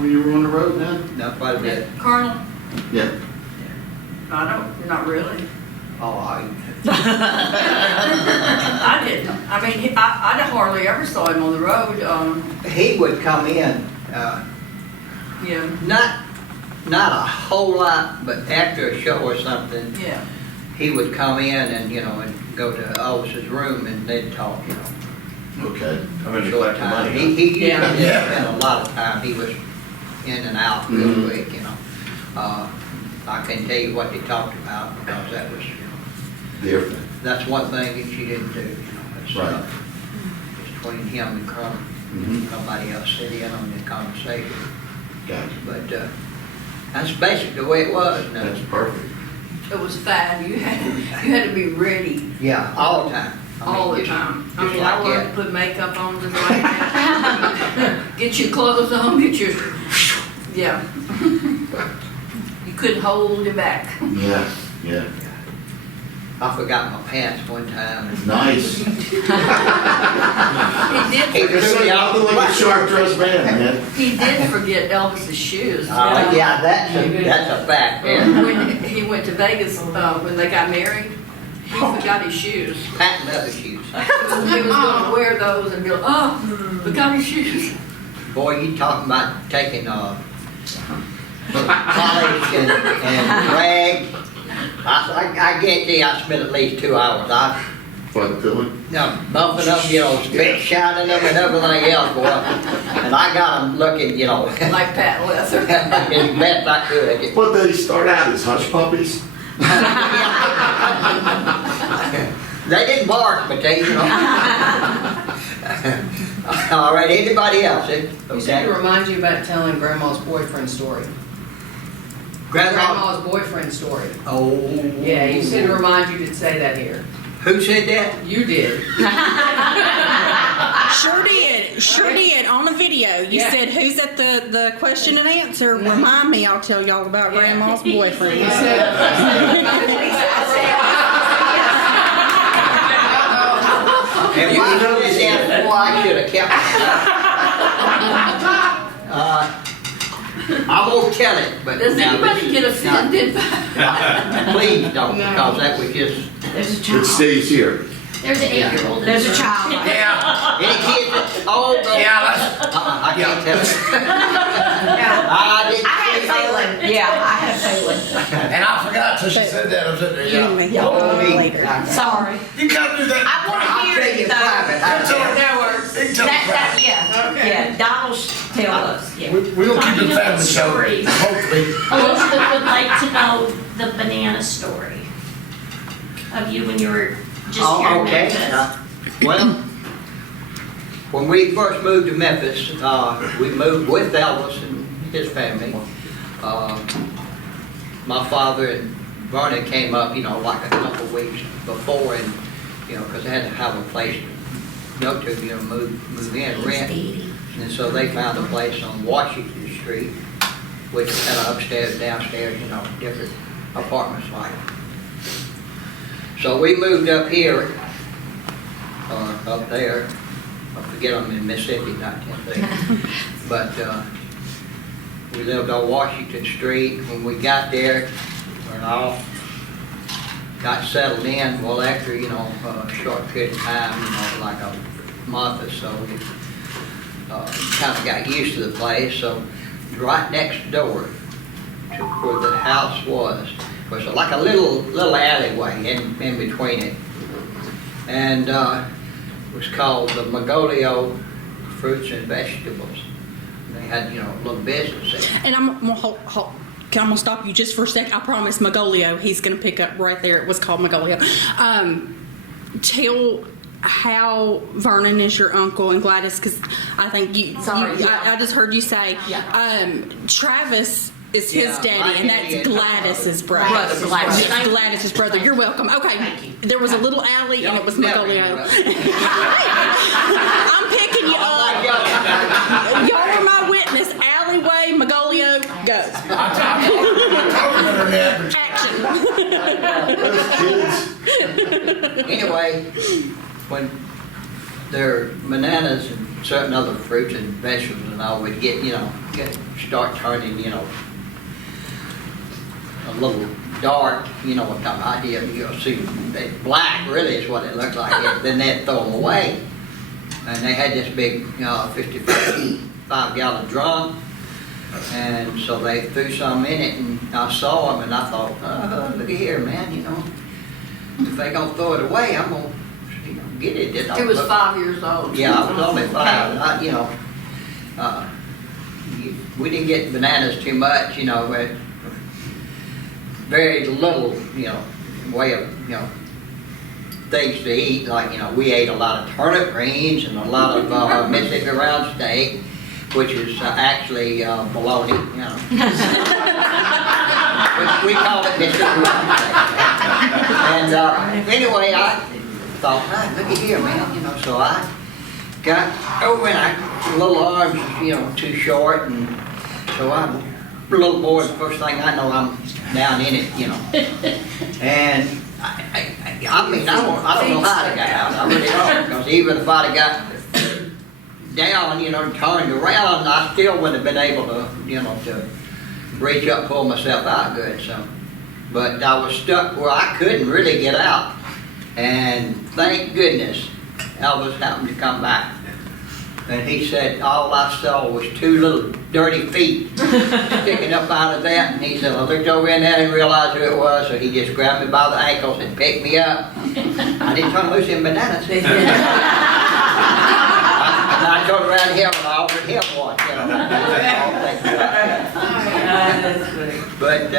when you were on the road now? Not quite a bit. Colonel? Yeah. I don't, not really. Oh, I didn't. I mean, I hardly ever saw him on the road. he would come in, Yeah, not a whole lot, but after a show or something, yeah. he would come in and, you know, and go to Elvis's room and they'd talk, you know. Okay. I'm gonna Short collect the time. money. He usually Yeah. didn't spend a lot of time. He was in and out real quick, you know. I can't tell you what they talked about because that was, you know, Different. that's one thing that you didn't do, you know. That's, Right. it's between him and Colonel. Nobody else sit in on the conversation. Gotcha. But that's basically the way it was. Now. That's perfect. It was fad. You had to be ready Yeah, all the time. I mean, all the just- time. I just mean, like I learned that. to put makeup on just like that. Get your clothes on, get your, yeah. You couldn't hold it back. Yeah, yeah. I forgot my pants one time. And Nice. He did He You're threw me out the like a way. sharp dressed man, man. He did forget Elvis's shoes. Yeah, that's a fact. Yeah. When he went to Vegas, when they got married, he forgot his shoes. Patent leather shoes. He was gonna wear those and be like, oh, forgot his shoes. Boy, you talking about taking polish and rag. I guarantee I spent at least 2 hours. What, Dylan? Bumping up, you know, spit shining them and everything else, boy. And I got them looking, you know, Like patent leather. as best I could. What they start out as hush puppies? They didn't bark, but they, you know. All right, anybody else? You said to remind you about telling Grandma's boyfriend story. Grandma? Grandma's boyfriend story. Oh. Yeah, you said to remind you to say that here. Who said that? You did. Sure did. On the video, you Yeah. said, who's at the question and answer? Remind me, I'll tell y'all about Grandma's boyfriend. You said, And why did this down before I should have kept it? I won't tell it, but. Does now anybody this get is not- offended? Please don't, because that was just, There's a It child. stays here. There's an 8-year-old. There's a child. Yeah, any kids, oh, no. yeah, that's, I can't tell it. I didn't. I had a feeling. Yeah, I had a feeling. and I forgot till she said that, I was in there, You and yeah. me, Oh, me. later. Sorry. You can't do that. I want to hear I'll tell it you though. private. You tell her, that works. you tell her private. Yeah. Okay. Yeah, Donald tell us. Yeah. We'll keep the family show, Stories. hopefully. Elizabeth would like to know the banana story of you when you were just Oh, here in okay. Memphis. Well, when we first moved to Memphis, we moved with Elvis and his family. My father and Vernon came up, you know, like a couple of weeks before, and, you know, because they had to have a place to go to, you know, move in, rent. And so they found a place on Washington Street, which had an upstairs, downstairs, you know, different apartments like. So we moved up here, up there, I forget I'm in Mississippi, not Tennessee. But we lived on Washington Street. When we got there, and all got settled in, well, after, you know, a short period of time, you know, like a month or so, we kind of got used to the place. So right next door to where the house was like a little alleyway in between it. And it was called the Magolio Fruits and Vegetables. They had, you know, a little business there. And I'm gonna stop you just for a sec. I promise Magolio, he's gonna pick up right there. It was called Magolio. Tell how Vernon is your uncle and Gladys, because I think I just heard you say Travis is his daddy, and that's Gladys's brother. Gladys's brother. You're welcome. Okay. Thank you. There was a little alley, and it was Magolio. I'm picking you up. Y'all are my witness. Alleyway, Magolio, go. Action. Those kids. Anyway, when their bananas and certain other fruits and vegetables and all would get, start turning, a little dark, what kind of idea, see, black really is what it looked like, then they'd throw them away. And they had this big, 55-gallon drum, and so they threw some in it, and I saw them, and I thought, oh, look at here, man, if they gonna throw it away, I'm gonna, get it. It was 5 years old. Yeah, I was only 5. We didn't get bananas too much, but very little, way of, things to eat. Like, we ate a lot of turnip greens and a lot of Mississippi round steak, which is actually bologna, we call it Mississippi round steak. And anyway, I thought, look at here, man, so I got over and little arms, too short, and so I'm a little boy, the first thing I know, I'm down in it, and I mean, I don't know how to get out, I really don't, because even if I'd have got down, turned around, I still wouldn't have been able to, to reach up, pull myself out good, so. But I was stuck where I couldn't really get out. And thank goodness Elvis happened to come back. And he said all I saw was 2 little dirty feet sticking up out of that. And he said, I looked over in there and realized who it was, so he just grabbed me by the ankles and picked me up. I didn't turn loose in bananas. And I turned around him and I offered him one, But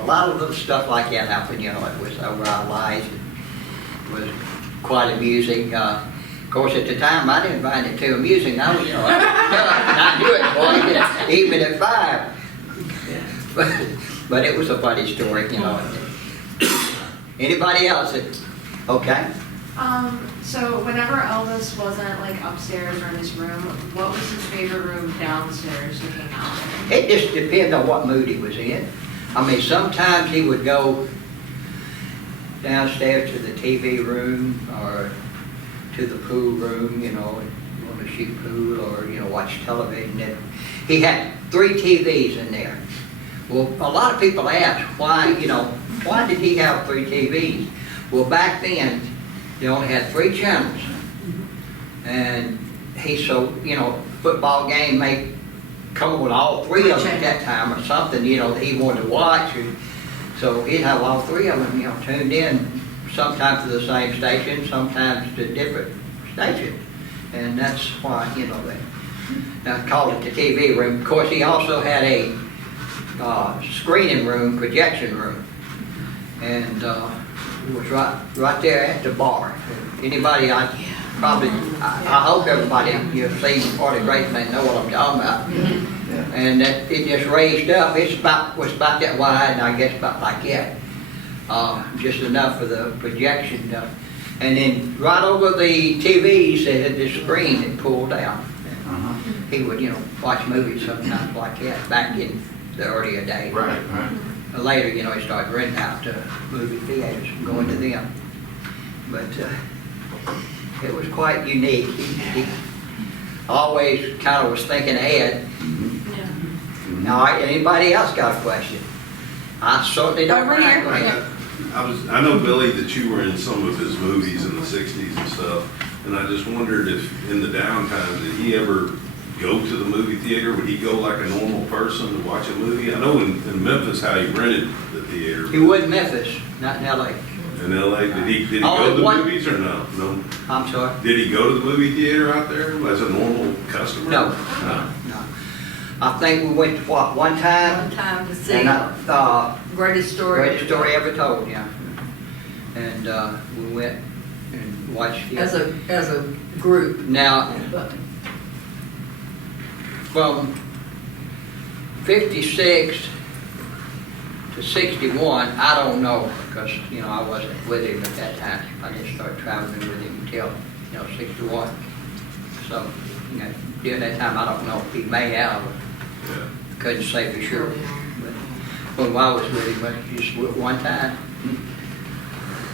a lot of little stuff like that happened, it was over our lives. It was quite amusing. Of course, at the time, I didn't find it too amusing. I was, I knew it, boy, even at 5. But it was a funny story, Anybody else? Okay. So whenever Elvis wasn't like upstairs or in his room, what was his favorite room downstairs to hang out in? It just depends on what mood he was in. I mean, sometimes he would go downstairs to the TV room or to the pool room, and want to shoot pool or, watch television. He had 3 TVs in there. Well, a lot of people ask why, why did he have 3 TVs? Well, back then, they only had 3 channels. And football game may come on all 3 of them at that time or something, that he wanted to watch. So he'd have all 3 of them, tuned in, sometimes to the same station, sometimes to different stations. And that's why, they called it the TV room. Of course, he also had a screening room, projection room. And it was right there at the bar. Anybody, I hope everybody you've seen Party Grace may know what I'm talking about. And that it just raised up. Was about that wide, and I guess about like that. Just enough for the projection. And then right over the TVs, they had this screen that pulled down. He would, watch movies sometimes like that back in the earlier days. Right. Later, he started renting out to movie theaters and going to them. But it was quite unique. He always kind of was thinking ahead. Now, anybody else got a question? I certainly don't. Over here. Go ahead. I know, Billy, that you were in some of his movies in the 60s and stuff, and I just wondered if in the downtime, did he ever go to the movie theater? Would he go like a normal person to watch a movie? I know in Memphis how he rented the theater. He was in Memphis, not in L.A. In L.A., did he go to the movies or no? No. I'm sorry? Did he go to the movie theater out there as a normal customer? No. I think we went to one time? One time to see And Greatest Story. Greatest Story Ever Told, yeah. And we went and watched it. As a group. Now, from 56 to 61, I don't know, because, I wasn't with him at that time. I didn't start traveling with him until, 61. So, during that time, I don't know if he may have. Couldn't say for sure. But when I was with him, just one time.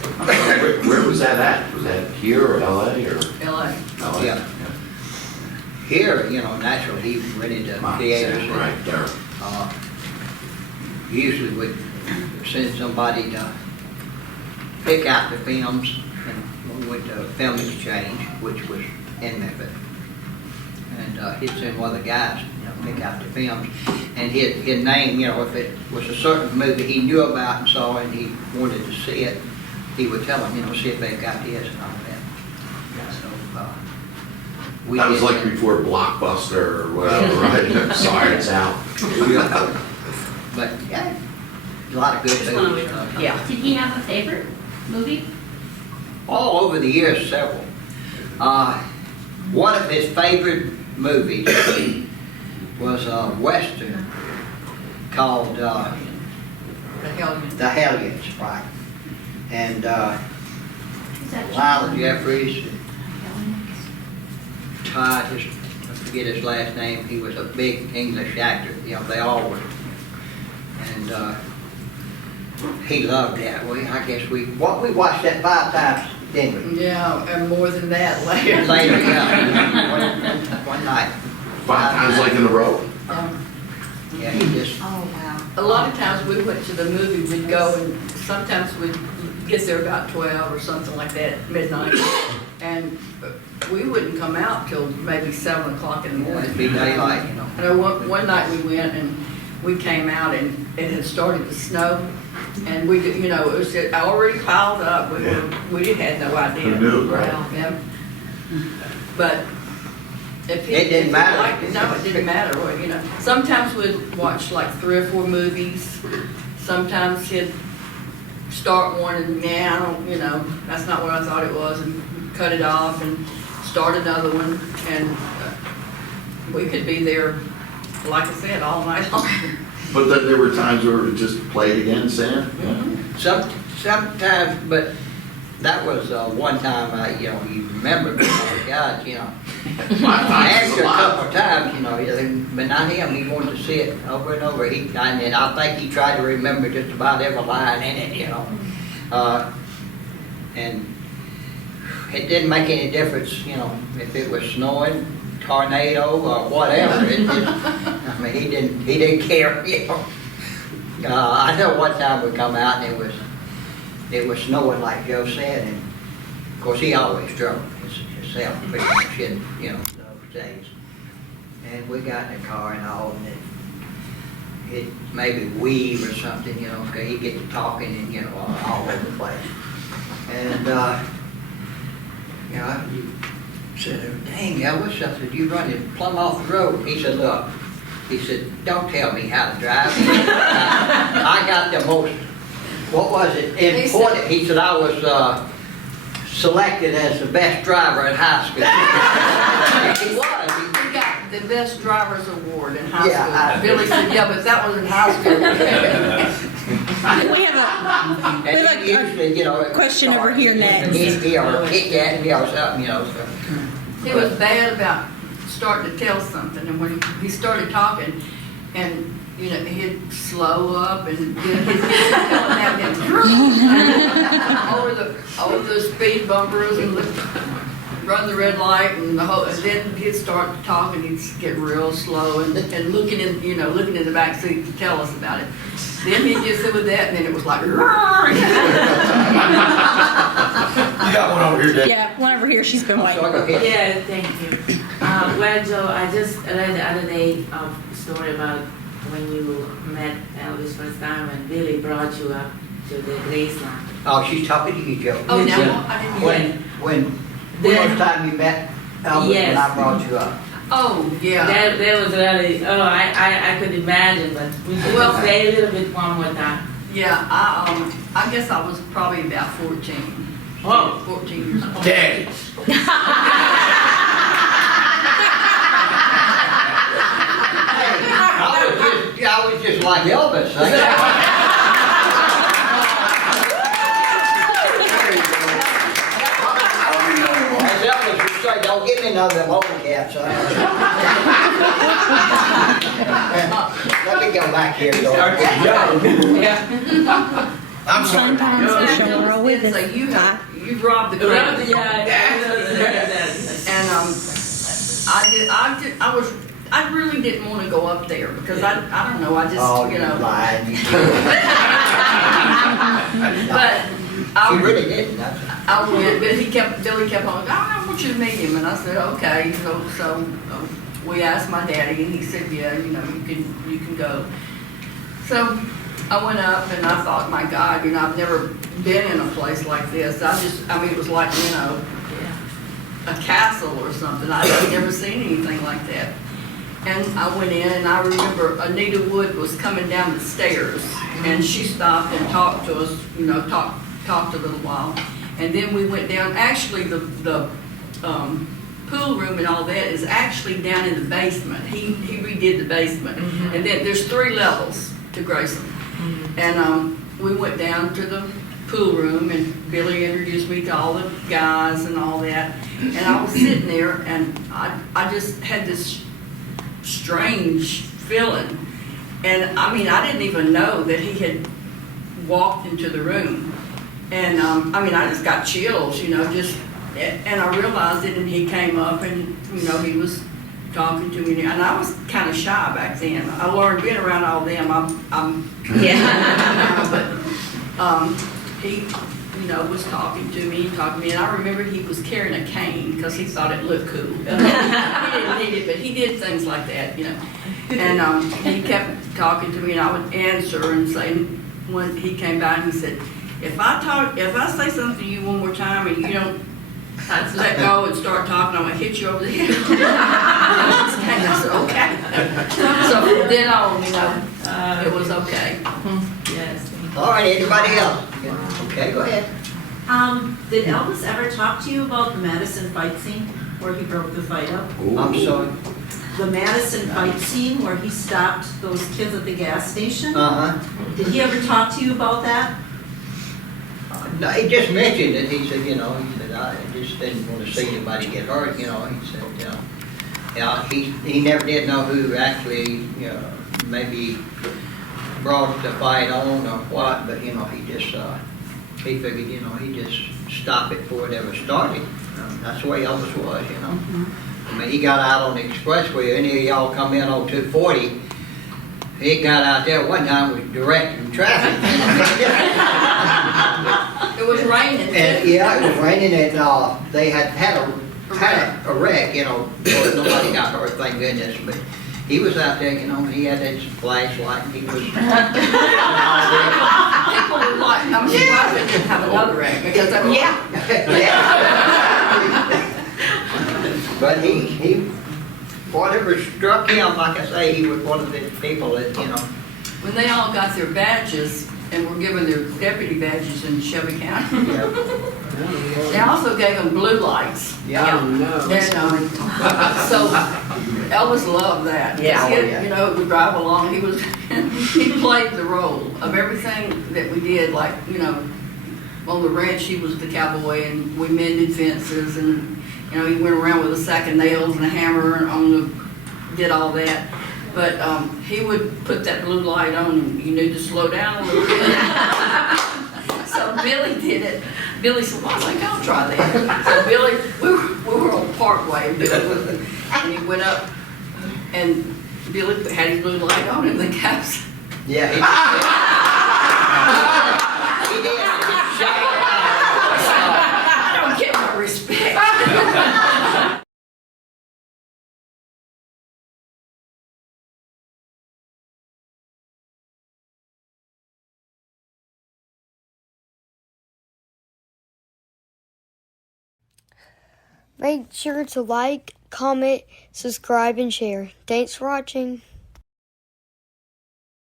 Where was that at? Was that here or LA or? LA. LA? Yeah. Here, you know, naturally, he rented theaters. Right, there. Usually would send somebody to pick out the films, and we went to Film Exchange, which was in Memphis. And he'd send one of the guys, you know, pick out the films, and he'd name, you know, if it was a certain movie he knew about and saw and he wanted to see it, he would tell them, you know, see if they got this and all that. So, we That was did like before Blockbuster or whatever, right? Sorry, it's out. But, yeah, a lot of good movies. Yeah. Did he have a favorite movie? All over the years, several. One of his favorite movies was a Western called The Hellions. The Hellions, right? And Is that Lionel John? Jeffries, Todd, I forget his last name, he was a big English actor, you know, they all were. And he loved that. I guess we watched that 5 times, didn't we? Yeah, and more than that later. Later, yeah. One night. 5 times like in a row? Yeah, he just, Oh, wow. A lot of times we went to the movie, we'd go and sometimes we'd get there about 12 or something like that, midnight. And we wouldn't come out till maybe 7 o'clock in the morning. it'd be daylight, you know. I know one night we went and we came out and it had started to snow. And we, you know, it was already piled up. We had no idea. Who knew, right? Yeah. But if It didn't matter. No, it didn't matter. Well, you know, sometimes we'd watch like 3 or 4 movies. Sometimes he'd start one and I don't, you know, that's not what I thought it was, and cut it off and start another one. And we could be there, like I said, all night long. But then there were times where it just played again, Sam? Yeah. Sometimes, but that was one time, you know, you remember, oh God, you know. 5 times is After a a lot. couple of times, you know, but not him, he wanted to see it over and over. And I think he tried to remember just about every line in it, you know. And it didn't make any difference, you know, if it was snowing, tornado, or whatever. I mean, he didn't care, you know. I know one time we come out and it was snowing like Joe said, and of course he always drove himself pretty much in, you know, those days. And we got in the car and all, and it maybe weave or something, you know, okay, he'd get to talking and, you know, all over the place. And, you know, I said, dang, Elvis, I said, you running plumb off the road. He said, look, he said, don't tell me how to drive. I got the most, what was it, important. He said, I was selected as the best driver in high school. He was. We got the best driver's award in high Yeah, school. Billy said, yeah, but that was in high school. We have And a he usually, you know, question over here next. He or kick at me or something, you know, so. He was bad about starting to tell something, and when he started talking, and, you know, he'd slow up and he'd over the speed bumpers and run the red light and and then he'd start to talk and he'd get real slow and looking in, you know, looking in the back seat to tell us about it. Then he'd get sit with that and then it was like, You got one over here, Dave. Yeah, one over here. She's been waiting. So I go ahead. Yeah, thank you. Well, Joe, I just read the other day a story about when you met Elvis first time and Billy brought you up to the Graceland. Oh, she's talking to you, Joe. oh, Did no, you? I didn't When get it. when Then- first time you met Elvis Yes. when I brought you up? Oh, yeah. That was really, I could imagine, but we should Well- say a little bit one more time. Yeah, I guess I was probably about 14. Oh. 14 years old. Daddy. I was just like Elvis. As Elvis would say, don't give me none of them old cats. Let me go back here, George. Yeah. I'm Fun sorry. times for sure. Roll with It's us. like you've robbed the Yeah, bank. And I really didn't want to go up there because I don't know, I just, Oh, you know. lying. But She really didn't, that's I went, but Billy kept on, I want you to meet him, and I said, okay, so we asked my daddy, and he said, yeah, you know, you can go. So I went up, and I thought, my God, you know, I've never been in a place like this. I mean, it was like, you know, a castle or something. I'd never seen anything like that. And I went in, and I remember Anita Wood was coming down the stairs, and she stopped and talked to us, you know, talked a little while. And then we went down, actually the pool room and all that is actually down in the basement. He redid the basement. And then there's 3 levels to Grayson. And we went down to the pool room, and Billy introduced me to all the guys and all that. And I was sitting there, and I just had this strange feeling. And I mean, I didn't even know that he had walked into the room. And I mean, I just got chills, you know, and I realized it, and he came up, and, you know, he was talking to me, and I was kind of shy back then. I learned being around all them, but he, you know, was talking to me, and I remember he was carrying a cane because he thought it looked cool. He didn't need it, but he did things like that, you know. And he kept talking to me, and I would answer and say, when he came by, and he said, if I say something to you one more time and you don't let go and start talking, I'm gonna hit you over the head. I said, okay. So from then on, you know, it was okay. Yes. all right, anybody else? Okay, go ahead. Did Elvis ever talk to you about the Madison fight scene where he broke the fight up? I'm sorry. The Madison fight scene where he stopped those kids at the gas station? Uh-huh. Did he ever talk to you about that? No, he just mentioned it. He said, you know, I just didn't want to see anybody get hurt, you know. He said, you know, he never did know who actually, you know, maybe brought the fight on or what, but, you know, he just, he figured, you know, he just stopped it before it ever started. That's the way Elvis was, you know. I mean, he got out on the expressway. Any of y'all come in on 240, he got out there one time, was directing traffic. It was raining. And, yeah, it was raining, and they had a wreck, you know. Nobody got hurt, thank goodness. But he was out there, you know, and he had that flashlight, and he was. People were like, I'm surprised they didn't have another wreck because they were. Yeah. But he, whatever struck him, like I say, he was one of the people that, you know. When they all got their badges and were given their deputy badges in Shelby County, Yeah. they also gave them blue lights. Yeah. And, so Elvis loved that. Yeah. He, you know, would drive along. He played the role of everything that we did. Like, you know, on the ranch, he was the cowboy, and we mended fences, and, you know, he went around with a sack of nails and a hammer did all that. But he would put that blue light on, and you knew to slow down a little bit. So Billy did it. Billy said, well, I think I'll try that. So Billy, we were on Parkway, and he went up, and Billy had his blue light on, and the cops. Yeah. He did. I don't get my respect. Make sure to like, comment, subscribe, and share. Thanks for watching.